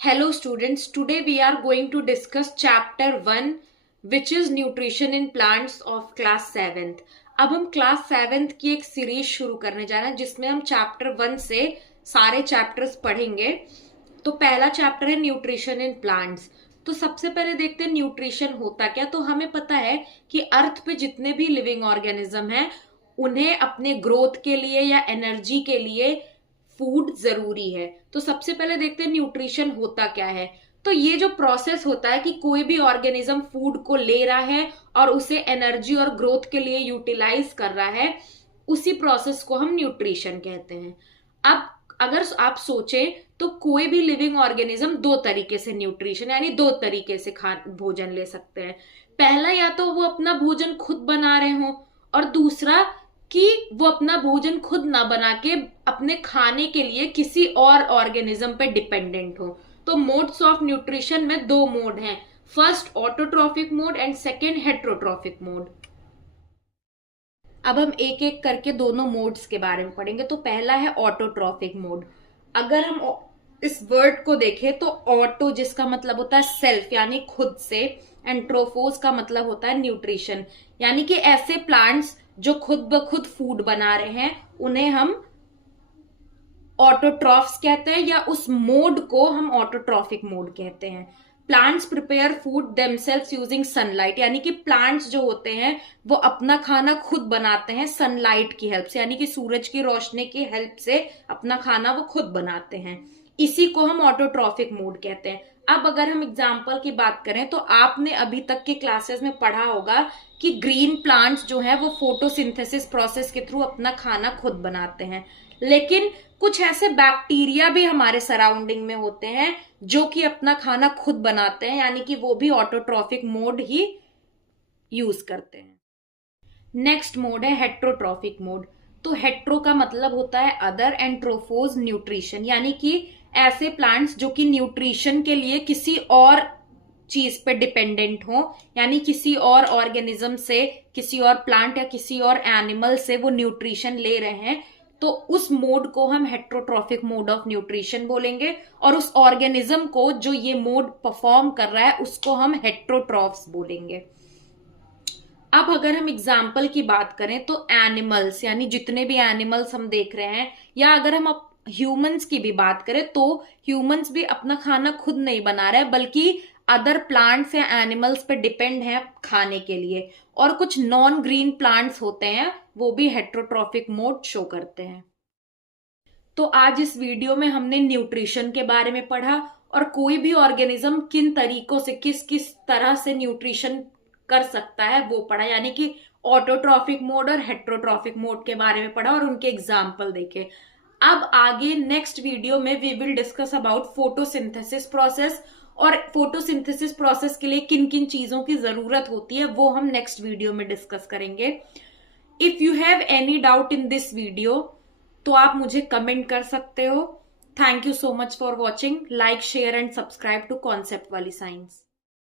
Hello students, today we are going to discuss chapter 1 which is nutrition in plants of class 7th। अब हम class 7th की एक series शुरू करने जा रहे हैं जिसमें हम चैप्टर 1 से सारे चैप्टर्स पढ़ेंगे। तो पहला चैप्टर है न्यूट्रिशन इन प्लांट्स। तो सबसे पहले देखते हैं न्यूट्रिशन होता क्या। तो हमें पता है कि अर्थ पे जितने भी लिविंग ऑर्गेनिज्म हैं उन्हें अपने ग्रोथ के लिए या एनर्जी के लिए फूड जरूरी है। तो सबसे पहले देखते हैं न्यूट्रिशन होता क्या है। तो ये जो प्रोसेस होता है कि कोई भी ऑर्गेनिज्म फूड को ले रहा है और उसे एनर्जी और ग्रोथ के लिए यूटिलाइज कर रहा है, उसी प्रोसेस को हम न्यूट्रिशन कहते हैं। अब अगर आप सोचें तो कोई भी लिविंग ऑर्गेनिज्म दो तरीके से न्यूट्रिशन यानी दो तरीके से भोजन ले सकते हैं। पहला, या तो वो अपना भोजन खुद बना रहे हो, और दूसरा कि वो अपना भोजन खुद ना बना के अपने खाने के लिए किसी और ऑर्गेनिज्म पे डिपेंडेंट हो। तो मोड्स ऑफ न्यूट्रिशन में दो मोड हैं, first autotrophic mode and second heterotrophic mode. अब हम एक एक करके दोनों मोड्स के बारे में पढ़ेंगे। तो पहला है ऑटोट्रॉफिक मोड। अगर हम इस वर्ड को देखें तो ऑटो जिसका मतलब होता है सेल्फ यानी खुद से, एंड ट्रोफोस का मतलब होता है न्यूट्रिशन यानी कि ऐसे प्लांट्स जो खुद ब खुद फूड बना रहे हैं उन्हें हम ऑटोट्रॉफ्स कहते हैं, या उस मोड को हम ऑटोट्रॉफिक मोड कहते हैं। Plants prepare food themselves using sunlight यानी कि प्लांट्स जो होते हैं वो अपना खाना खुद बनाते हैं सनलाइट की हेल्प से, यानी कि सूरज की रोशनी की हेल्प से अपना खाना वो खुद बनाते हैं। इसी को हम ऑटोट्रॉफिक मोड कहते हैं। अब अगर हम एग्जाम्पल की बात करें तो आपने अभी तक के क्लासेस में पढ़ा होगा कि ग्रीन प्लांट्स जो है वो फोटोसिंथेसिस प्रोसेस के थ्रू अपना खाना खुद बनाते हैं, लेकिन कुछ ऐसे बैक्टीरिया भी हमारे सराउंडिंग में होते हैं जो कि अपना खाना खुद बनाते हैं, यानी कि वो भी ऑटोट्रॉफिक मोड ही यूज करते हैं। नेक्स्ट मोड है हेट्रोट्रॉफिक मोड। तो हेट्रो का मतलब होता है अदर एंड ट्रोफोज न्यूट्रिशन, यानी कि ऐसे प्लांट्स जो कि न्यूट्रिशन के लिए किसी और चीज पे डिपेंडेंट हो, यानी किसी और ऑर्गेनिज्म से, किसी और प्लांट या किसी और एनिमल से वो न्यूट्रिशन ले रहे हैं, तो उस मोड को हम हेट्रोट्रॉफिक मोड ऑफ न्यूट्रिशन बोलेंगे, और उस ऑर्गेनिज्म को जो ये मोड परफॉर्म कर रहा है उसको हम हेट्रोट्रॉफ्स बोलेंगे। अब अगर हम एग्जाम्पल की बात करें तो एनिमल्स यानी जितने भी एनिमल्स हम देख रहे हैं, या अगर हम ह्यूमंस की भी बात करें तो ह्यूमंस भी अपना खाना खुद नहीं बना रहे हैं बल्कि अदर प्लांट्स या एनिमल्स पे डिपेंड है खाने के लिए। और कुछ नॉन ग्रीन प्लांट्स होते हैं वो भी हेट्रोट्रॉफिक मोड शो करते हैं। तो आज इस वीडियो में हमने न्यूट्रिशन के बारे में पढ़ा और कोई भी ऑर्गेनिज्म किन तरीकों से किस किस तरह से न्यूट्रिशन कर सकता है वो पढ़ा, यानी कि ऑटोट्रॉफिक मोड और हेट्रोट्रॉफिक मोड के बारे में पढ़ा और उनके एग्जाम्पल देखे। अब आगे नेक्स्ट वीडियो में we will discuss about photosynthesis process, और फोटोसिंथेसिस प्रोसेस के लिए किन किन चीजों की जरूरत होती है वो हम नेक्स्ट वीडियो में डिस्कस करेंगे। If you have any doubt in this video तो आप मुझे कमेंट कर सकते हो। Thank you so much for watching. Like, share and subscribe to concept वाली साइंस।